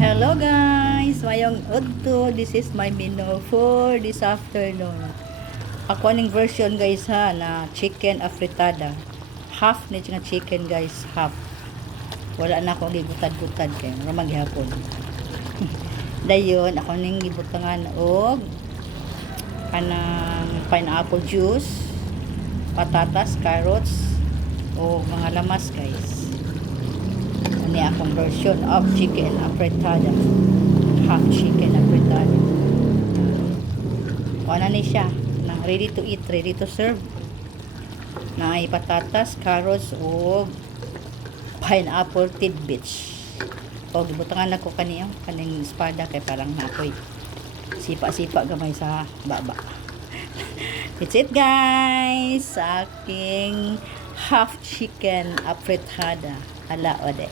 Hello guys! Mayong udto. This is my menu for this afternoon. Ako aning version guys ha na chicken afritada. Half ni nga chicken guys, half. Wala na akong gibutad-butad kay mura maghapon. Dayon ako ning gibutangan og kanang pineapple juice, patatas, carrots o mga lamas guys. Ini akong version of chicken afritada. Half chicken afritada. O na ni siya. Nang ready to eat, ready to serve. Na ay patatas, carrots, o pineapple tidbits. O gibutangan ako kaniyang kaning espada kay parang napoy. Sipa-sipa gamay sa baba. It's it guys. Sa aking half chicken afritada. Ala ode.